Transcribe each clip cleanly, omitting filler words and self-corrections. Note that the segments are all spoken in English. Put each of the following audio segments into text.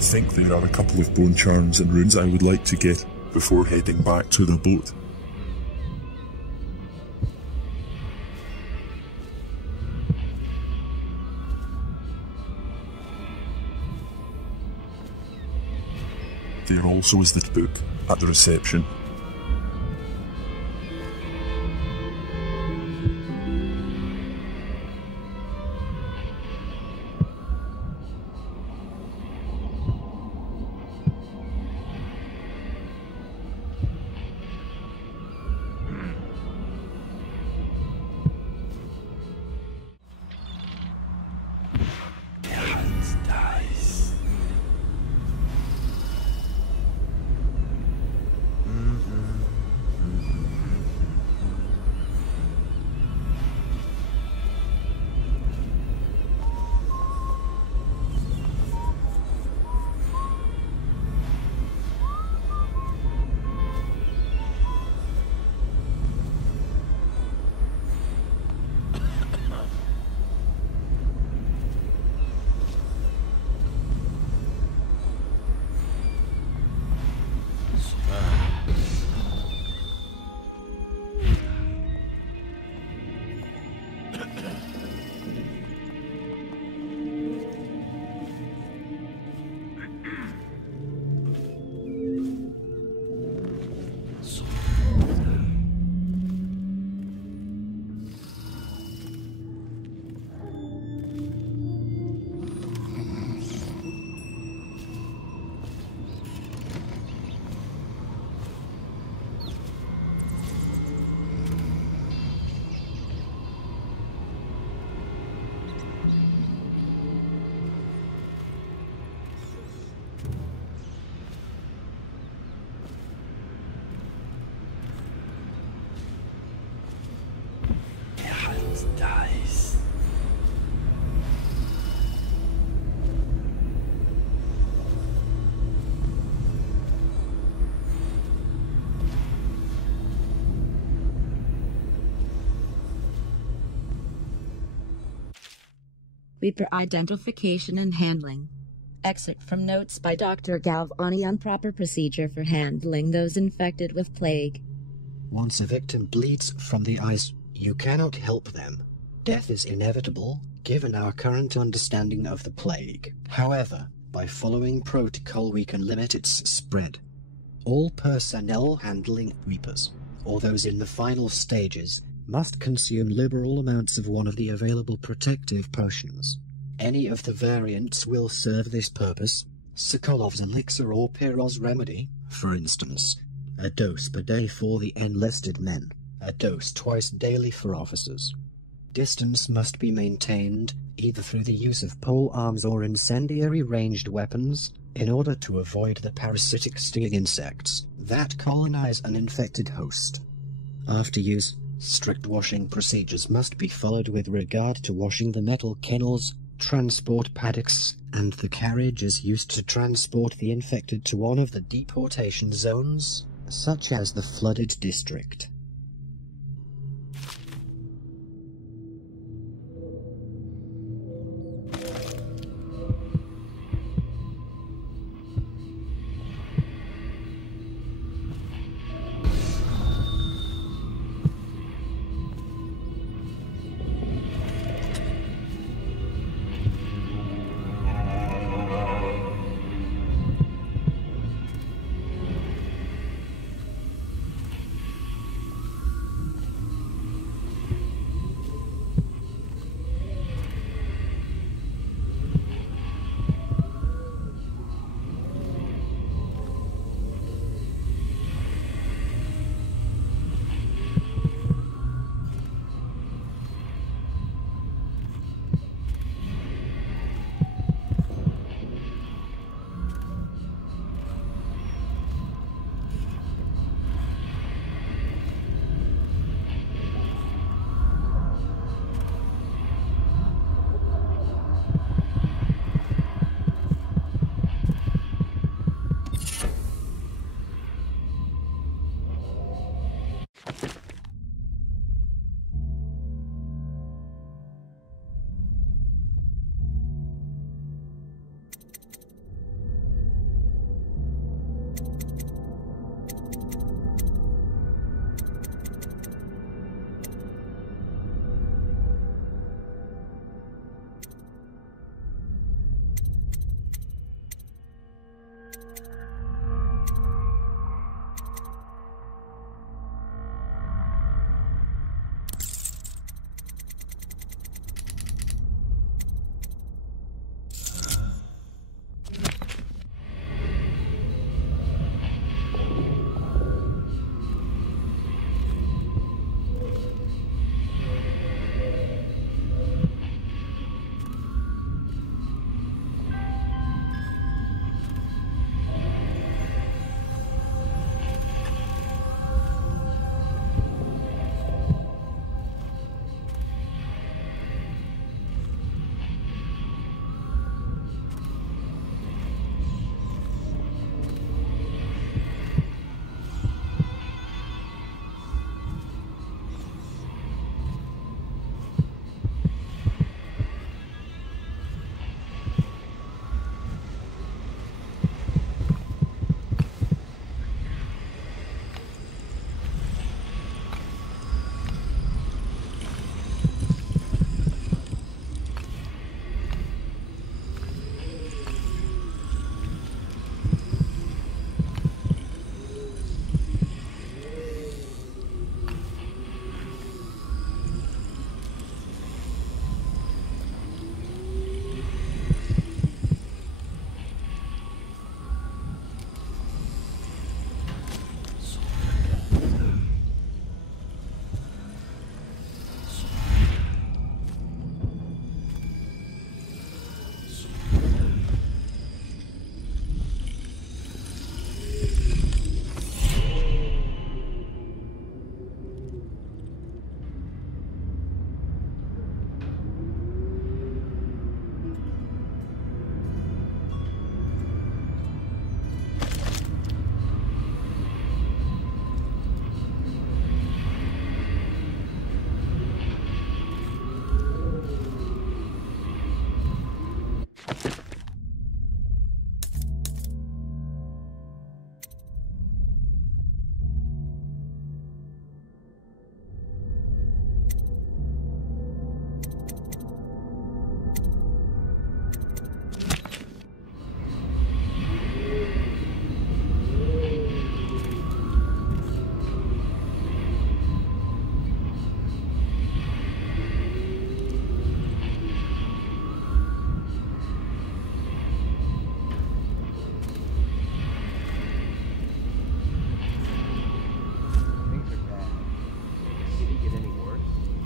think there are a couple of bone charms and runes I would like to get before heading back to the boat. There also is that book at the reception. Reaper identification and handling. Excerpt from notes by Dr. Galvani on proper procedure for handling those infected with plague. Once a victim bleeds from the eyes, you cannot help them. Death is inevitable, given our current understanding of the plague. However, by following protocol we can limit its spread. All personnel handling Reapers, or those in the final stages, must consume liberal amounts of one of the available protective potions. Any of the variants will serve this purpose. Sokolov's elixir or Piroz's remedy, for instance. A dose per day for the enlisted men. A dose twice daily for officers. Distance must be maintained, either through the use of pole arms or incendiary ranged weapons, in order to avoid the parasitic stinging insects that colonize an infected host. After use, strict washing procedures must be followed with regard to washing the metal kennels, transport paddocks, and the carriages used to transport the infected to one of the deportation zones, such as the flooded district.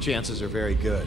chances are very good.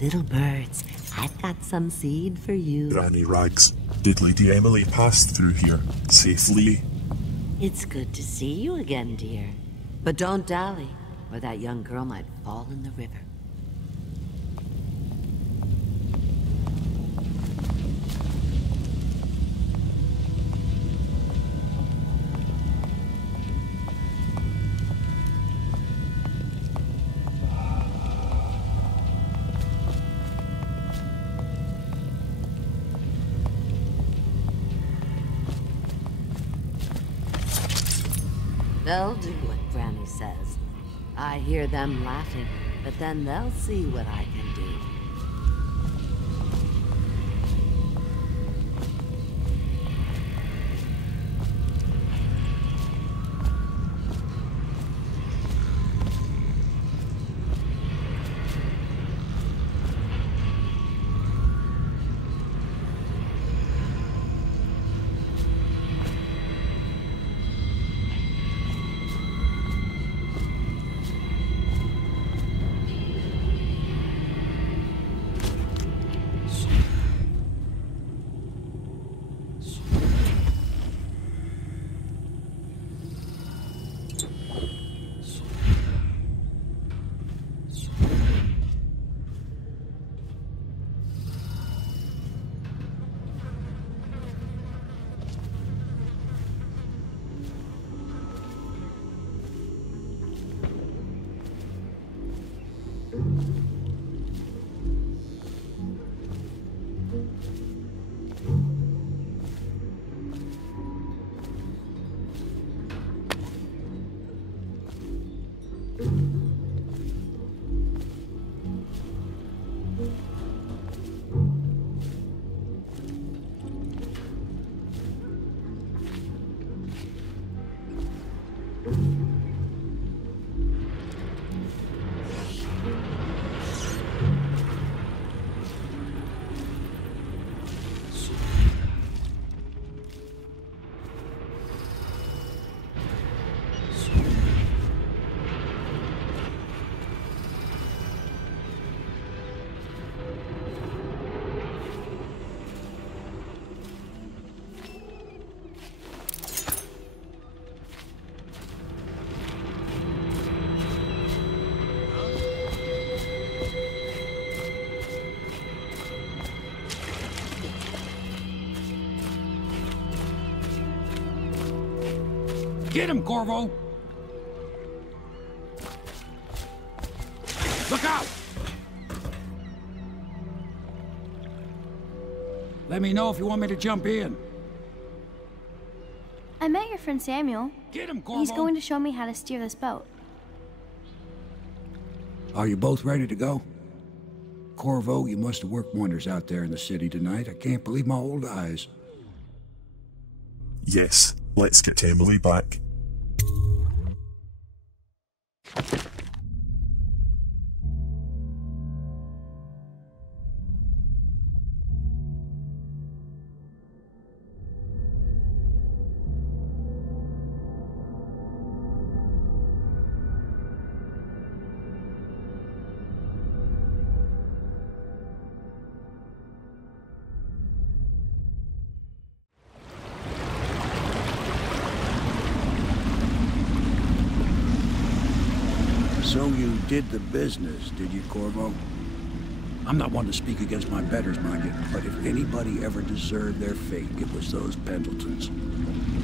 Little birds, I've got some seed for you. Granny Rags, did Lady Emily pass through here safely? It's good to see you again, dear. But don't dally, or that young girl might fall in the river. They'll do what Granny says. I hear them laughing, but then they'll see what I can do. Get him, Corvo! Look out! Let me know if you want me to jump in. I met your friend Samuel. Get him, Corvo! He's going to show me how to steer this boat. Are you both ready to go? Corvo, you must have worked wonders out there in the city tonight. I can't believe my old eyes. Yes, let's get Emily back. So you did the business, did you, Corvo? I'm not one to speak against my betters, mind you, but if anybody ever deserved their fate, it was those Pendletons.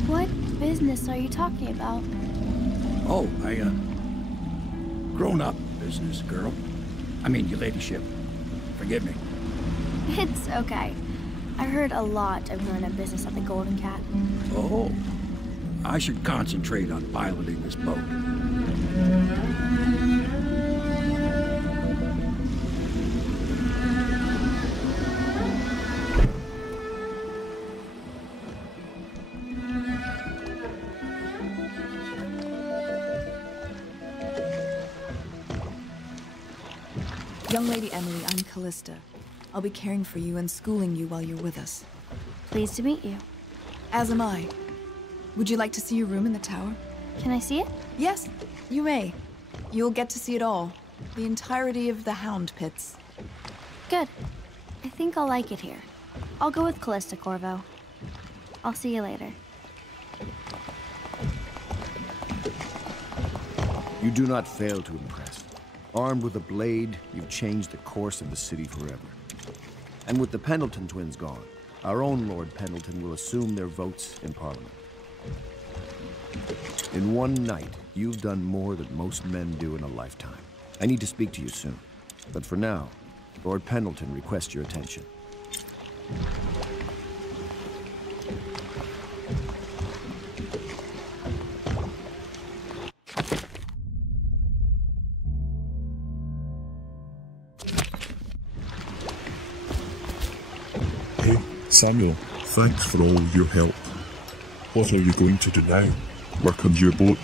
What business are you talking about? Oh, grown-up business, girl. I mean, your ladyship. Forgive me. It's okay. I heard a lot of grown-up business at the Golden Cat. Oh, I should concentrate on piloting this boat. Young Lady Emily, I'm Callista. I'll be caring for you and schooling you while you're with us. Pleased to meet you. As am I. Would you like to see your room in the tower? Can I see it? Yes, you may. You'll get to see it all. The entirety of the Hound Pits. Good. I think I'll like it here. I'll go with Callista, Corvo. I'll see you later. You do not fail to impress. Armed with a blade, you've changed the course of the city forever. And with the Pendleton twins gone, our own Lord Pendleton will assume their votes in Parliament. In one night, you've done more than most men do in a lifetime. I need to speak to you soon. But for now, Lord Pendleton requests your attention. Hey, Samuel, thanks for all your help. What are you going to do now? Work on your boat?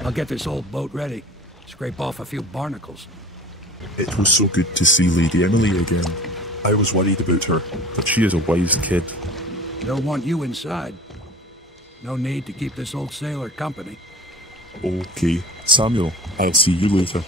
I'll get this old boat ready. Scrape off a few barnacles. It was so good to see Lady Emily again. I was worried about her, but she is a wise kid. They'll want you inside. No need to keep this old sailor company. Okay, Samuel, I'll see you later.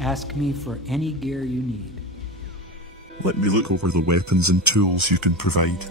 Ask me for any gear you need. Let me look over the weapons and tools you can provide.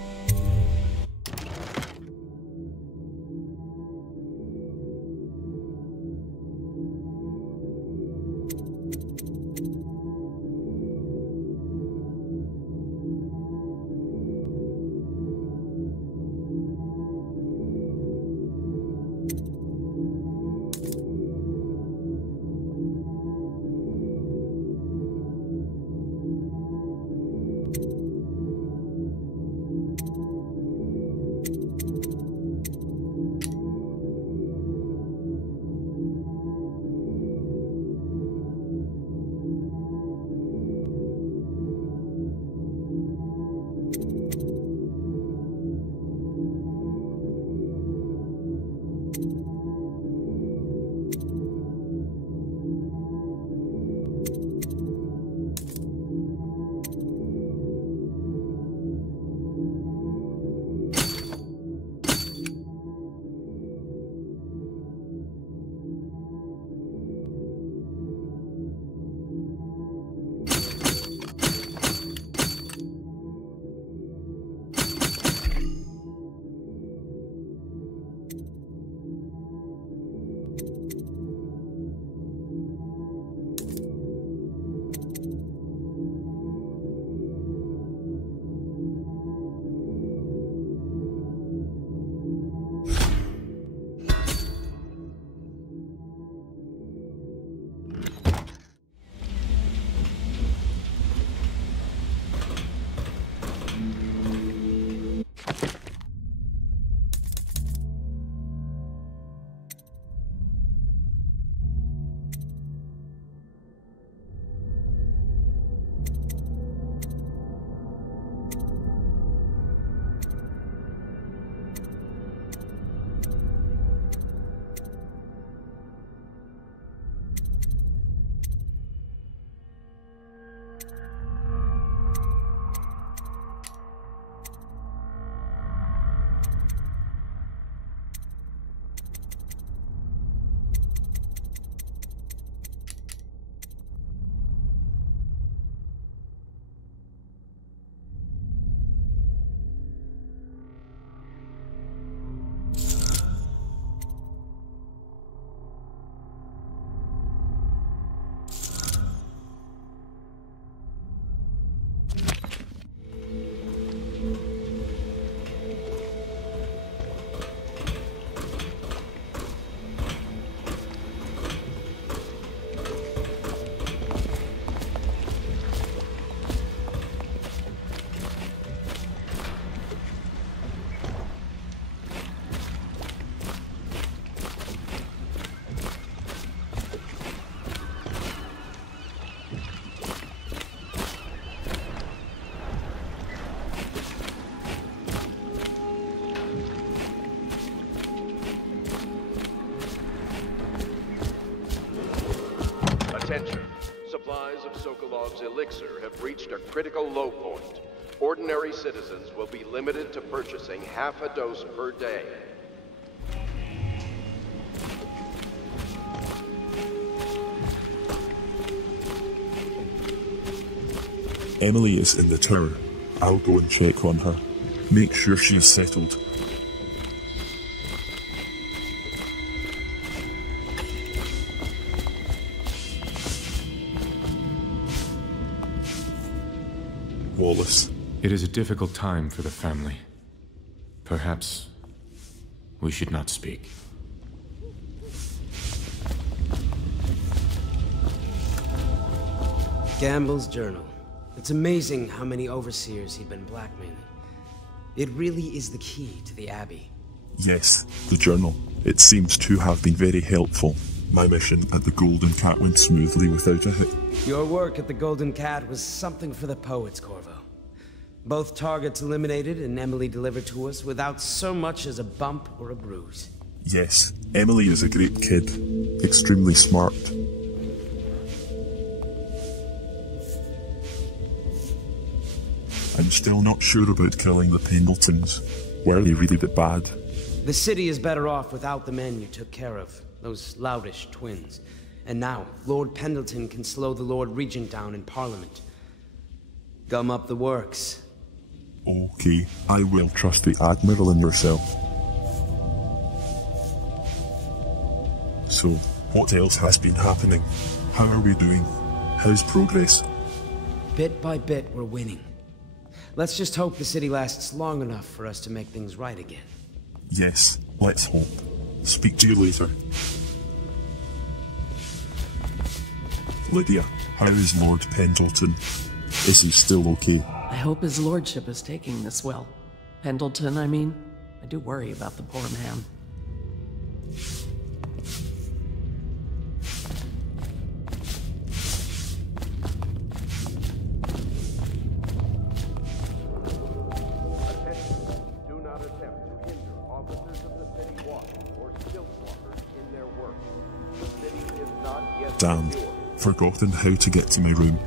Attention. Supplies of Sokolov's elixir have reached a critical low point. Ordinary citizens will be limited to purchasing half a dose per day. Emily is in the tower. I'll go and check on her. Make sure she is settled. Wallace. It is a difficult time for the family. Perhaps we should not speak. Gamble's journal. It's amazing how many overseers he'd been blackmailing. It really is the key to the Abbey. Yes, the journal. It seems to have been very helpful. My mission at the Golden Cat went smoothly without a hit. Your work at the Golden Cat was something for the poets, Corvo. Both targets eliminated and Emily delivered to us without so much as a bump or a bruise. Yes, Emily is a great kid. Extremely smart. I'm still not sure about killing the Pendletons. Were they really that bad? The city is better off without the men you took care of, those loutish twins. And now, Lord Pendleton can slow the Lord Regent down in Parliament. Gum up the works. Okay, I will trust the Admiral and yourself. So, what else has been happening? How are we doing? How's progress? Bit by bit, we're winning. Let's just hope the city lasts long enough for us to make things right again. Yes, let's hope. Speak to you later. Lydia, how is Lord Pendleton? Is he still okay? I hope his lordship is taking this well. Pendleton, I mean. I do worry about the poor man. Damn, forgotten how to get to my room.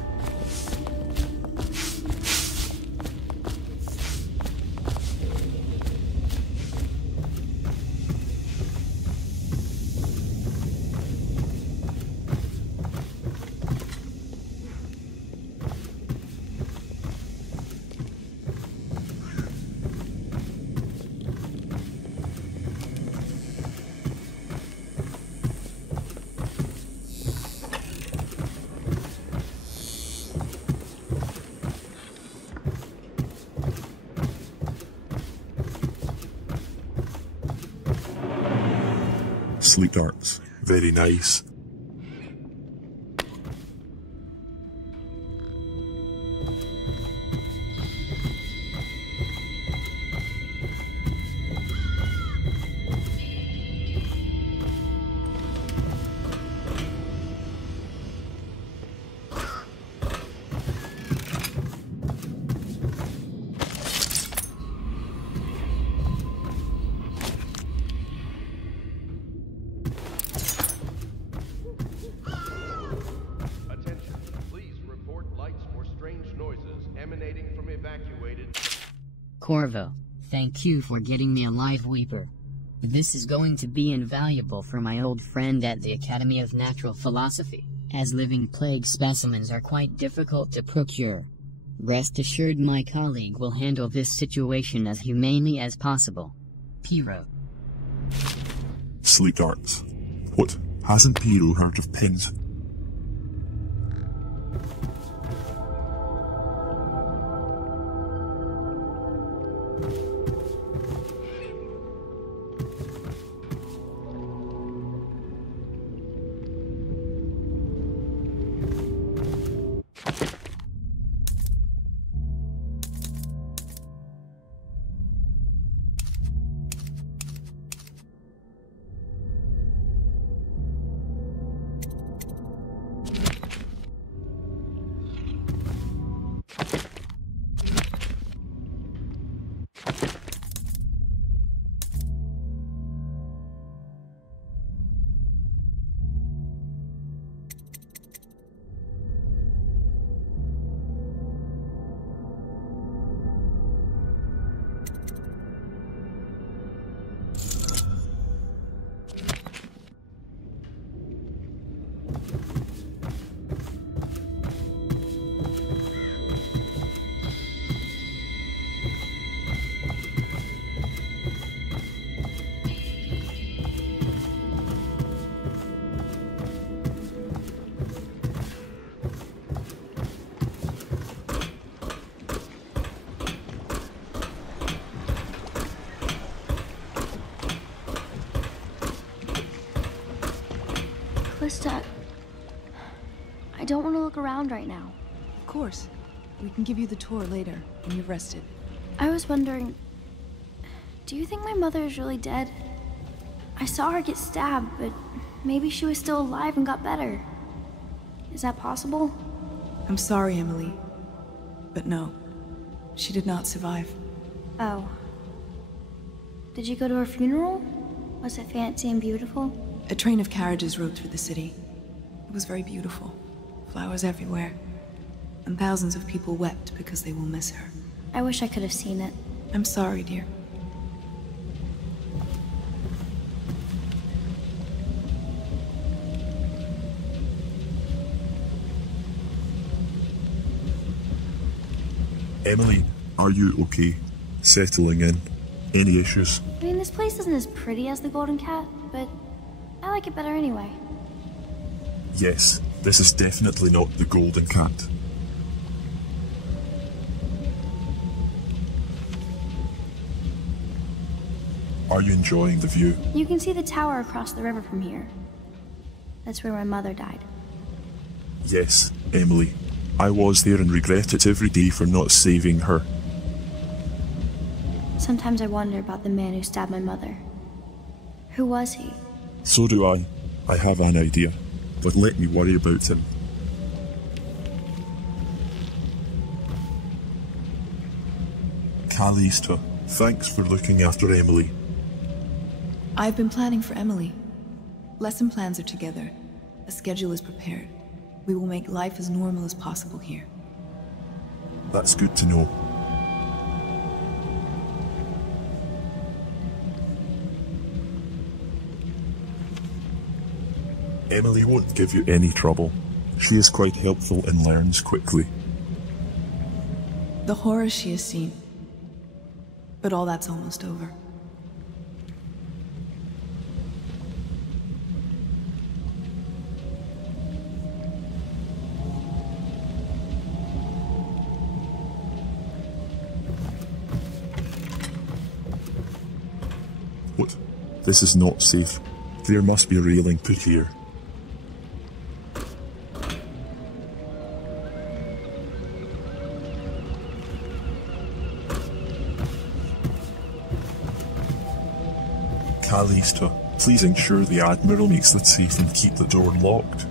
Sleep darts. Very nice. Corvo, thank you for getting me a live weeper. This is going to be invaluable for my old friend at the Academy of Natural Philosophy, as living plague specimens are quite difficult to procure. Rest assured my colleague will handle this situation as humanely as possible. Piro. Sleep darts. What? Hasn't Piro heard of pins? Callista, I don't want to look around right now. Of course. We can give you the tour later, when you've rested. I was wondering, do you think my mother is really dead? I saw her get stabbed, but maybe she was still alive and got better. Is that possible? I'm sorry, Emily. But no, she did not survive. Oh. Did you go to her funeral? Was it fancy and beautiful? A train of carriages rode through the city. It was very beautiful. Flowers everywhere. And thousands of people wept because they will miss her. I wish I could have seen it. I'm sorry, dear. Emily, are you okay? Settling in? Any issues? I mean, this place isn't as pretty as the Golden Cat, but I like it better anyway. Yes, this is definitely not the Golden Cat. Are you enjoying the view? You can see the tower across the river from here. That's where my mother died. Yes, Emily. I was there and regret it every day for not saving her. Sometimes I wonder about the man who stabbed my mother. Who was he? So do I. I have an idea, but let me worry about him. Callista, thanks for looking after Emily. I've been planning for Emily. Lesson plans are together. A schedule is prepared. We will make life as normal as possible here. That's good to know. Emily won't give you any trouble. She is quite helpful and learns quickly. The horrors she has seen. But all that's almost over. What? This is not safe. There must be a railing put here. Callista, please ensure the Admiral makes it safe and keep the door locked.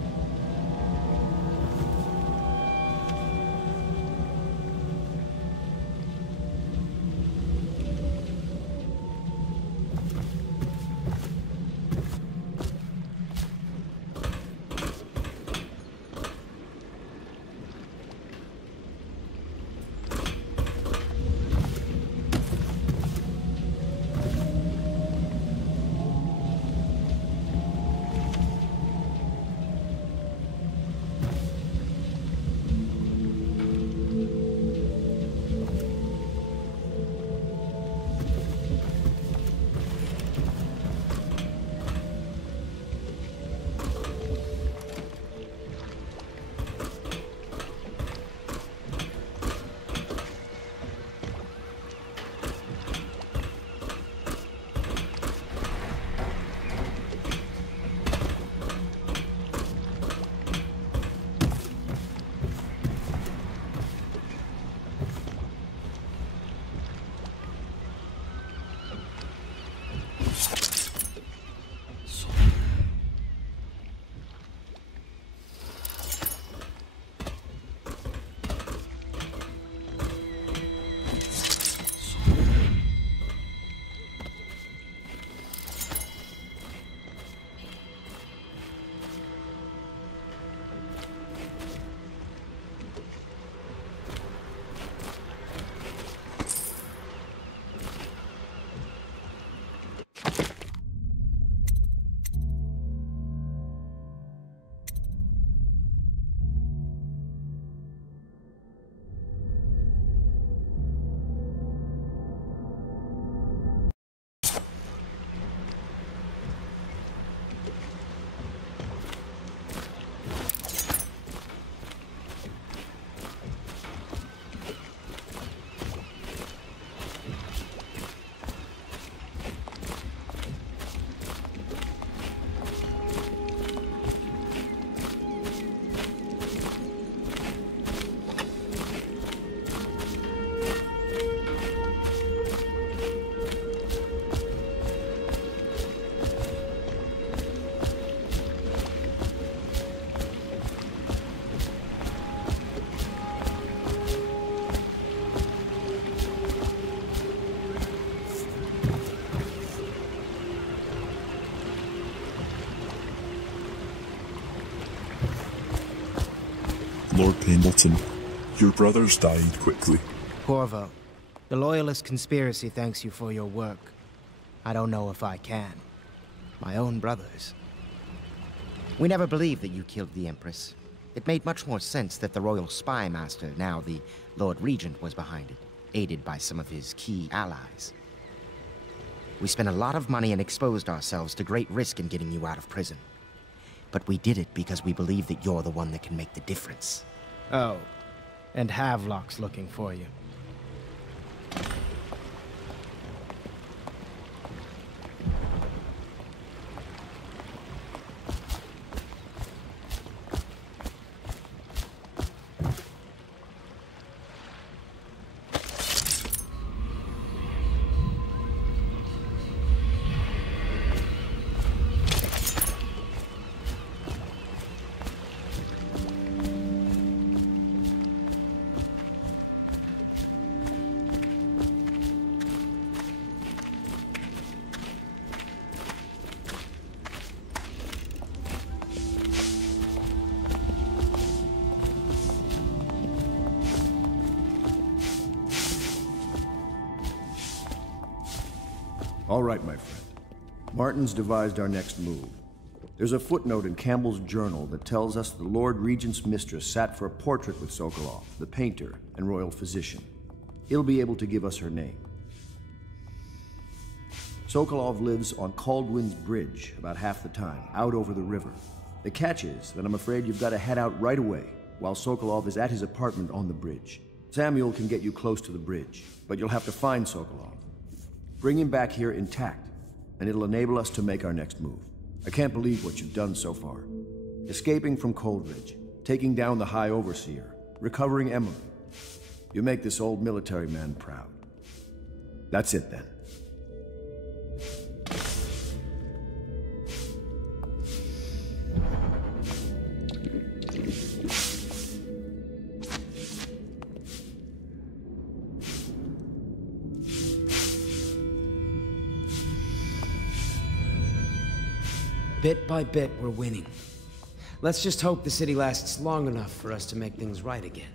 Lord Pendleton. Your brothers died quickly. Corvo, the Loyalist conspiracy thanks you for your work. I don't know if I can. My own brothers. We never believed that you killed the Empress. It made much more sense that the Royal Spy Master, now the Lord Regent, was behind it, aided by some of his key allies. We spent a lot of money and exposed ourselves to great risk in getting you out of prison. But we did it because we believe that you're the one that can make the difference. Oh, and Havelock's looking for you. All right, my friend. Martin's devised our next move. There's a footnote in Campbell's journal that tells us the Lord Regent's mistress sat for a portrait with Sokolov, the painter and royal physician. He'll be able to give us her name. Sokolov lives on Caldwin's Bridge about half the time, out over the river. The catch is that I'm afraid you've got to head out right away, while Sokolov is at his apartment on the bridge. Samuel can get you close to the bridge, but you'll have to find Sokolov. Bring him back here intact, and it'll enable us to make our next move. I can't believe what you've done so far. Escaping from Coldridge, taking down the High Overseer, recovering Emily. You make this old military man proud. That's it then. Bit by bit, we're winning. Let's just hope the city lasts long enough for us to make things right again.